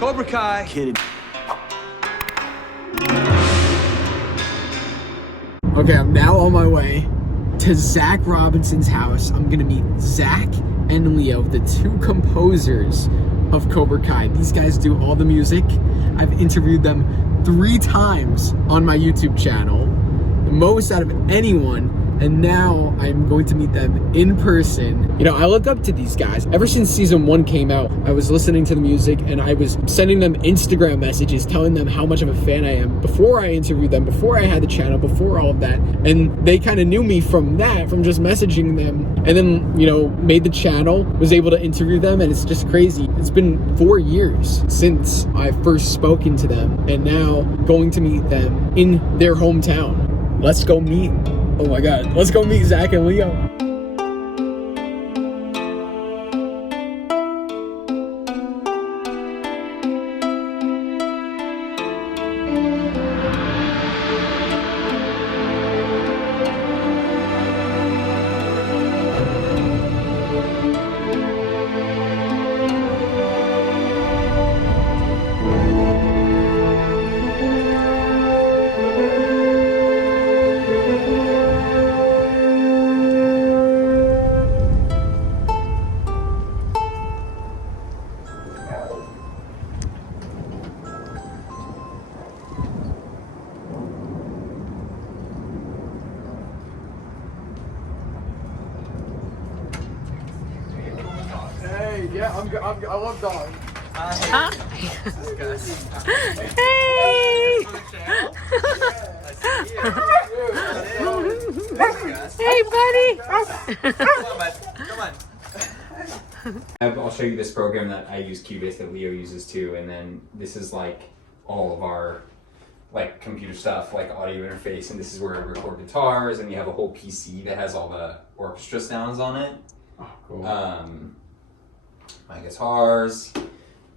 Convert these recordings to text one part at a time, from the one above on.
Cobra Kai. Kidding. Okay, I'm now on my way to Zach Robinson's house. I'm gonna meet Zach and Leo, the two composers of Cobra Kai. These guys do all the music. I've interviewed them 3 times on my YouTube channel, the most out of anyone. And now I'm going to meet them in person. You know, I look up to these guys. Ever since season 1 came out, I was listening to the music and I was sending them Instagram messages telling them how much of a fan I am before I interviewed them, before I had the channel, before all of that. And they kind of knew me from that, from just messaging them. And then, you know, made the channel, was able to interview them, and it's just crazy. It's been 4 years since I first spoken to them, and now going to meet them in their hometown. Let's go meet. Oh my God, let's go meet Zach and Leo. Yeah, I love dogs. Huh? Hey, buddy. Come on. I'll show you this program that I use, Cubase, that Leo uses too, and then this is like all of our like computer stuff, like audio interface, and this is where I record guitars, and we have a whole PC that has all the orchestra sounds on it. Oh, cool. My guitars,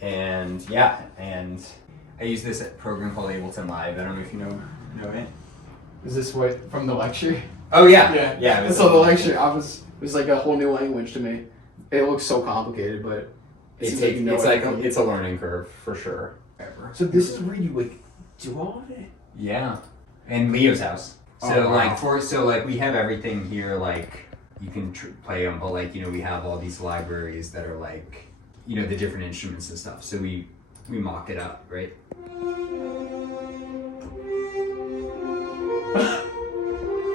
and yeah, and I use this program called Ableton Live. I don't know if you know it. Is this what from the lecture? Oh yeah, yeah. So the lecture, it was like a whole new language to me. It looks so complicated, but it's a learning curve for sure. So this is where you like do all of it? Yeah, and Leo's house. So Oh, wow. like we have everything here. Like you can play them, but like, you know, we have all these libraries that are like, you know, the different instruments and stuff. So we mock it up, right?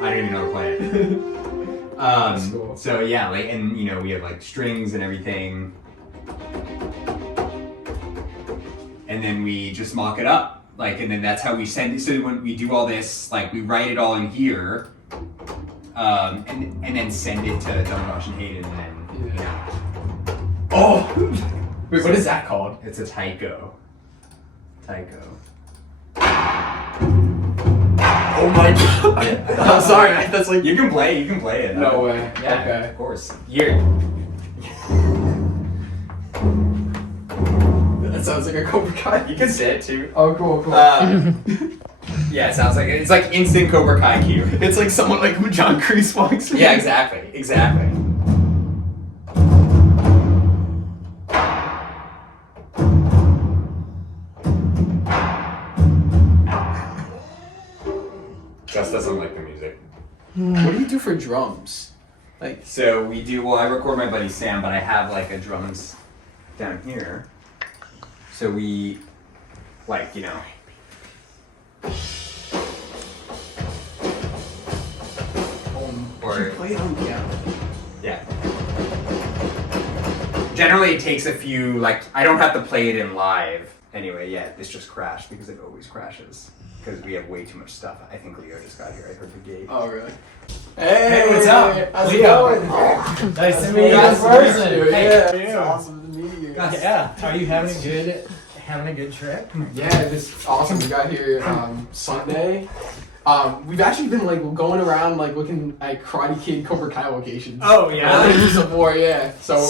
I don't even know how to play it. Cool. So yeah, like, and you know, we have like strings and everything, and then we just mock it up, like, and then that's how we send it. So when we do all this, like, we write it all in here, and then send it to Donovan and Hayden, and then you know. Oh, wait, what is that called? It's a taiko. Oh my God! I'm sorry, that's like You can play it. No way. Yeah, Okay. of course. Here. That sounds like a Cobra Kai. You can say it too. Oh, cool. Yeah, it sounds like it's like instant Cobra Kai cue. It's like someone like who John Kreese walks in. Yeah, exactly. Gus doesn't like the music. What do you do for drums? Like, So I record my buddy Sam, but I have like a drums down here. So we, like, you know. you play it on piano. Yeah. Generally, it takes a few, like, I don't have to play it in live. Anyway, yeah, this just crashed because it always crashes. Because we have way too much stuff. I think Leo just got here. I heard the gate. Oh, really? Hey, what's up? How's Leo. it going? Nice to meet you in person. Hey, Hey, it's awesome to meet you. Yeah, are you having a good trip? Yeah, this is awesome. We got here Sunday. We've actually been like going around like looking at Karate Kid Cobra Kai locations. Oh yeah. Some more, yeah. So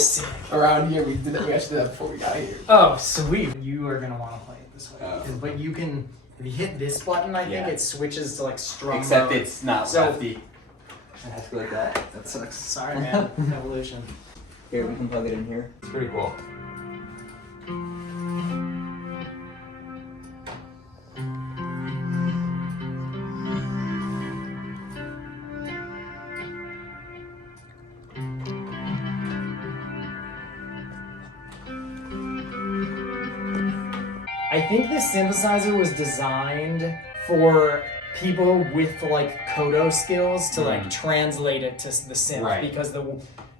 around here we did that. We actually did that before we got here. Oh sweet. You are gonna want to play it this way, Oh. but you can. If you hit this button, I think Yeah. it switches to like strum Except mode. it's not So- lefty. It has to be like that. That sucks. Sorry, man. Evolution. Here, we can plug it in here. It's pretty cool. I think this synthesizer was designed for people with like Kodo skills to like translate it to the synth, because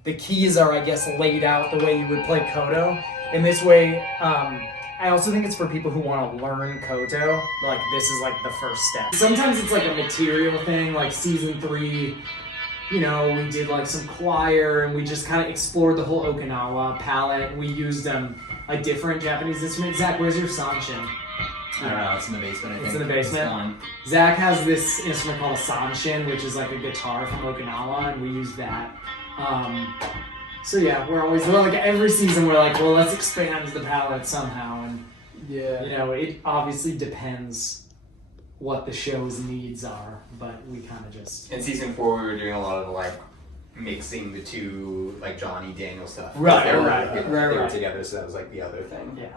the keys are, I guess, laid out the way you would play Kodo. In this way, I also think it's for people who want to learn Koto. Like, this is like the first step. Sometimes it's like a material thing, like season 3, you know, we did like some choir and we just kind of explored the whole Okinawa palette. We used a different Japanese instrument. Zach, where's your sanshin? I don't know, it's in the basement, I think. It's in the basement? Zach has this instrument called a sanshin, which is like a guitar from Okinawa, and we use that. So yeah, we're always, well, like every season we're like, well, let's expand the palette somehow, and you know, it obviously depends what the show's needs are, but we kind of just... In season 4 we were doing a lot of the like mixing the two, like Johnny Daniel stuff. Right. They were together, so that was like the other thing. Yeah.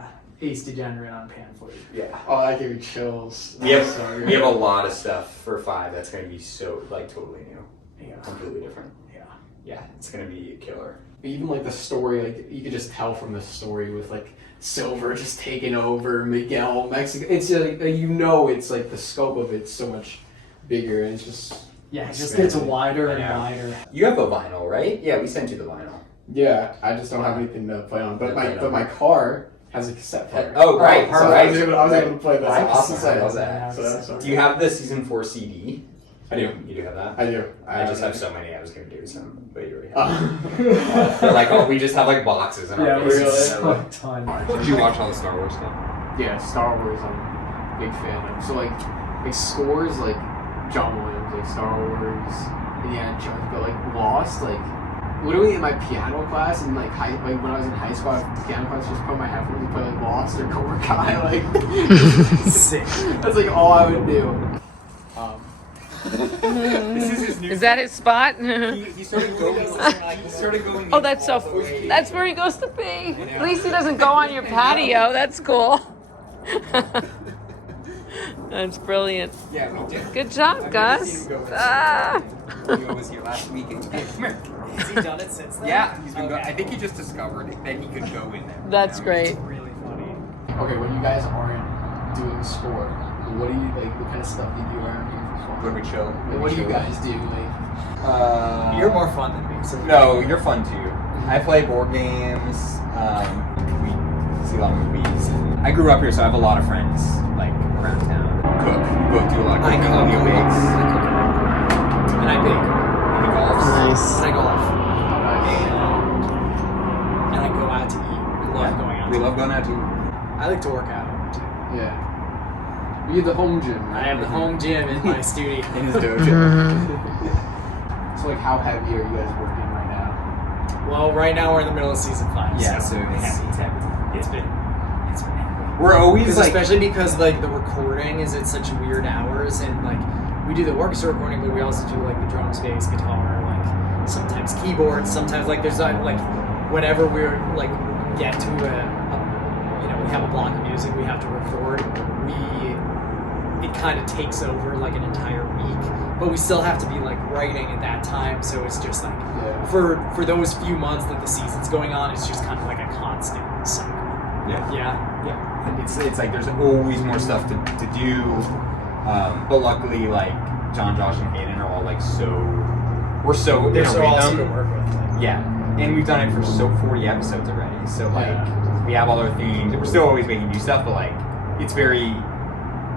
Ace Degenerate on pan flute. Yeah. Oh, that gave me chills. We have a lot of stuff for 5 that's going to be so like totally new. Yeah. Completely different. Yeah. Yeah, it's going to be a killer. Even like the story, like you could just tell from the story with like Silver just taking over, Miguel, Mexico. It's like, you know, it's like the scope of it's so much bigger, and it's just Yeah, it just gets wider and wider. You have a vinyl, right? Yeah, we sent you the vinyl. Yeah, I just don't have anything to play on. But my car has a cassette player. Oh, right. So I was able to play that. Awesome. I love that. So, do you have the season 4 CD? I do. You do have that? I do. I just have so many. I was going to do some, but you already have. have. They're like, oh, we just have like boxes in our bases. A ton. Did you watch all the Star Wars stuff? Yeah, Star Wars. I'm a big fan of. So like scores like John Williams, like Star Wars, Indiana Jones, but like Lost, like literally in my piano class and like when I was in high school, I was piano class, just put my headphones and play like Lost or Cobra Kai, like Sick. that's like all I would do. This is his new. Is that his spot? He started going. He started going. Oh, that's so. That's where he goes to pee. At least he doesn't go on your patio. That's cool. That's brilliant. Yeah, we did. Good job, Gus. Ah. Leo was here last week. And Has he done it since then? yeah, he's been. Okay. I think he just discovered that he could go in there. That's great. It's really funny. Okay, when you guys aren't doing score, what do you like? What kind of stuff do you do around here for fun? When we chill. Like, what do you guys do? Like, You're more fun than me. So No, you're fun too. I play board games. We see a lot of movies. I grew up here, so I have a lot of friends like around town. Cook. We both do a lot of cooking. Leo bakes. And I bake. He golfs. Nice. And I golf. And I go out to eat. I love going out. We love going out too. I like to work out too. yeah. You have the home gym. I have the home gym in my studio. In his dojo. So like, how heavy are you guys working right now? Well, right now we're in the middle of season 5. Yeah, so so it's heavy. it's been heavy. We're always like. Especially because like the recording is at such weird hours, and like we do the orchestra recording, but we also do like the drums, bass, guitar, like sometimes keyboards, sometimes like there's like whenever we're like get to you know, we have a block of music we have to record, it kind of takes over like an entire week, but we still have to be like writing at that time, so it's just like for those few months that the season's going on, it's just kind of like a constant cycle. Yeah. And it's like there's always more stuff to do, but luckily like John, Josh, and Hayden are all like we're so They're in a so awesome to rhythm. work with. Like, Yeah, and we've done it for 40 episodes already. So like we have all our themes. We're still always making new stuff, but like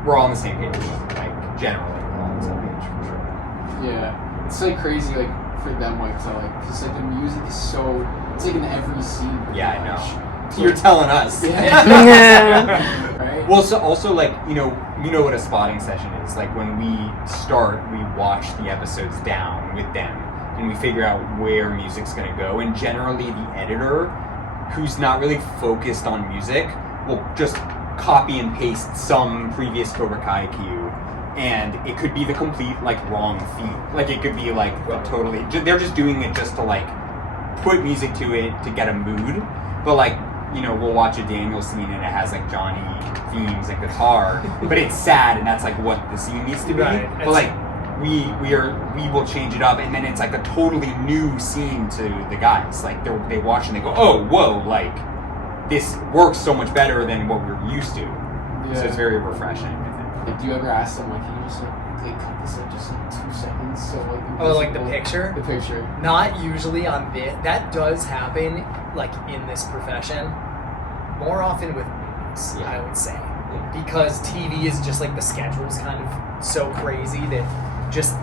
we're all on the same page. Like generally, we're all on the same page for sure. Yeah, it's like crazy, like for them, like so, like because like the music is so it's like in every scene. Yeah, I know. You're telling us. Yeah. Right. Well, so also like you know what a spotting session is. Like when we start, we watch the episodes down with them, and we figure out where music's gonna go. And generally, the editor, who's not really focused on music, will just copy and paste some previous Cobra Kai cue, and it could be the complete like wrong theme. Like it could be like totally. They're just doing it just to like put music to it to get a mood, but like. You know, we'll watch a Daniel scene and it has like Johnny themes and guitar, but it's sad and that's like what the scene needs to be. Right. But like we will change it up and then it's like a totally new scene to the guys. Like they watch and they go, oh whoa, like this works so much better than what we're used to. So it's very refreshing, I think. Do you ever ask them, like, can you just, like cut this at just, like, 2 seconds? So, like, Oh, like the picture? The picture. Not usually on this. That does happen, like, in this profession. More often with movies, I would say. Because TV is just, like, the schedule's kind of so crazy that just,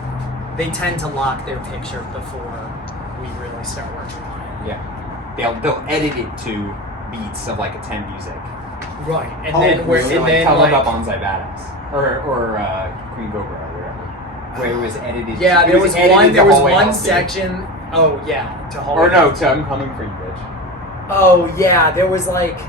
they tend to lock their picture before we really start working on it. Yeah. They'll edit it to beats of, like, a 10 music. Right. And then we're, so, and like, then, tell like, them about Bonsai Badass. Or Queen Cobra, or whatever. Where it was edited. yeah, it there was edited to Hallway one House, dude. section. Oh yeah, to Hallway. Or no, House. to I'm Coming For You, bitch. Oh yeah, there was like,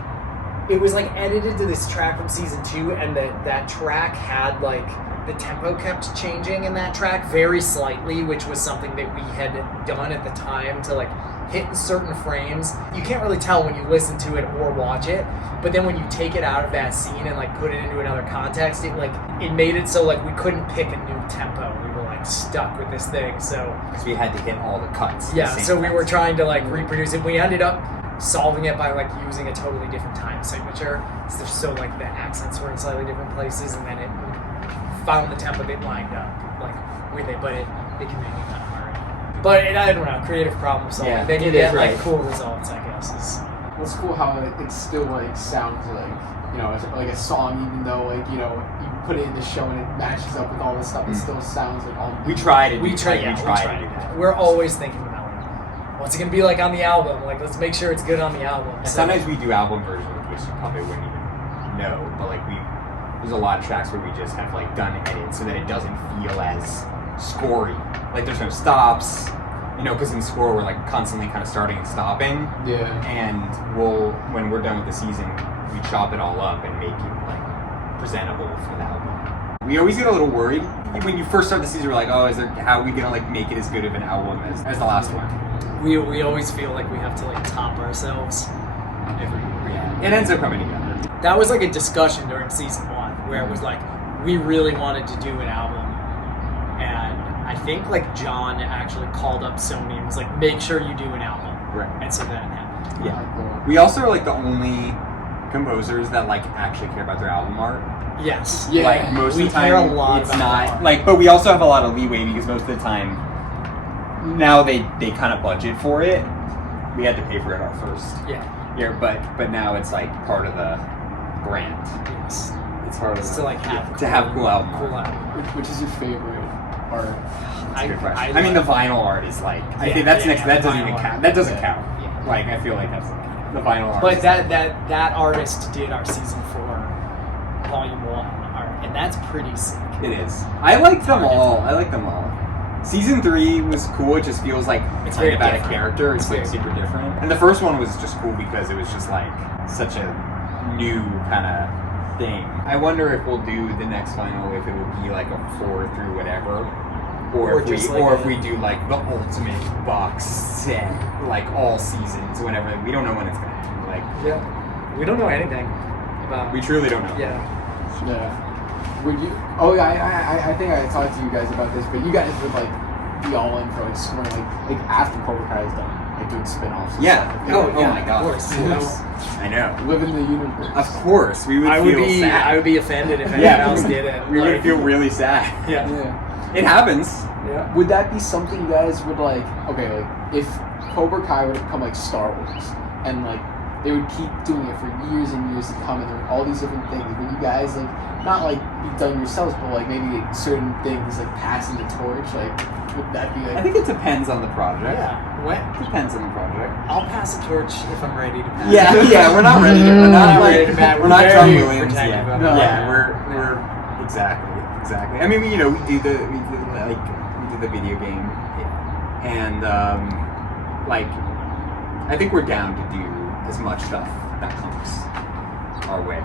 it was like edited to this track from season 2, and that track had like the tempo kept changing in that track very slightly, which was something that we had done at the time to like hit certain frames. You can't really tell when you listen to it or watch it, but then when you take it out of that scene and like put it into another context, it made it so like we couldn't pick a new tempo. We were like stuck with this thing, so Because we had to hit all the cuts. yeah, so we were trying to like reproduce it. We ended up solving it by like using a totally different time signature, so like the accents were in slightly different places, and then it found the tempo that lined up like with it, but it can make it kind of hard. But I don't know, creative problem solving. Yeah, then you it get is, like right. cool results, I guess. Well, it's cool how it still, like, sounds like, you know, it's like a song, even though, like, you know, you put it in the show and it matches up with all this stuff, it still sounds like all We try to do We try that. to do do that. We're always thinking about like, what's it gonna be like on the album? Like, let's make sure it's good on the album. And So- sometimes we do album versions, which you probably wouldn't even know, but like there's a lot of tracks where we just have like done edits so that it doesn't feel as scory. Like there's no stops, you know, because in score we're like constantly kind of starting and stopping. Yeah. And when we're done with the season, we chop it all up and make it like presentable for the album. We always get a little worried when you first start the season. We're like, oh, how are we gonna like make it as good of an album as the last one? We always feel like we have to like top ourselves. It ends up coming together. That was like a discussion during season 1 where it was like we really wanted to do an album, and I think like John actually called up Sony and was like, make sure you do an album. Right. And so that happened. Yeah. We also are like the only composers that like actually care about their album art. Yes. Yeah. Like most We of the time care a lot it's about not art. like, but we also have a lot of leeway because most of the time now they kind of budget for it. We had to pay for it our first Yeah. year, but now it's like part of the brand. Yes. It's part of It's to like have cool album cool art. album. Which is your favorite art? That's a good question. I mean, the vinyl art is like, I think that's next. That doesn't even count. That doesn't count. Yeah. Like, I feel like that's like, the vinyl art. But is that artist did our season 4 volume 1 art, and that's pretty sick. It is. I like them all. Season 3 was cool. It just feels like It's kind very of out of different. character. It's like It's super different. And the first one was just cool because it was just like such a new kind of thing. I wonder if we'll do the next final, if it will be like a 4 through whatever, or if we do like the ultimate box set, like all seasons, whenever. We don't know when it's gonna end. Like, Yeah. We don't know anything about. we truly don't know. Yeah. Yeah. Would you? Oh yeah, I think I talked to you guys about this, but you guys would like be all in for like scoring like after Cobra Kai is done, like doing spin-offs. and Yeah. stuff. Oh Yeah. my god. Of course. You know, I know. live in the universe. Of course, we would feel sad. I would be offended if anyone Yeah. else did it. We would Like, feel really sad. Yeah. Yeah. It happens. Yeah. Would that be something you guys would like? Okay, like if Cobra Kai would have become like Star Wars, and like they would keep doing it for years and years to come, and there were all these different things. Would you guys like not like be done yourselves, but like maybe certain things like passing the torch? Like, would that be like? I think it depends on the project. Yeah. What? Depends on the project. I'll pass a torch if I'm ready to pass. Yeah, yeah, we're not ready. We're not ready like, to bat. we're not We're John very Williams protective yet. of it. Yeah, we're exactly. I mean, we do the video game, and like I think we're down to do as much stuff that comes our way.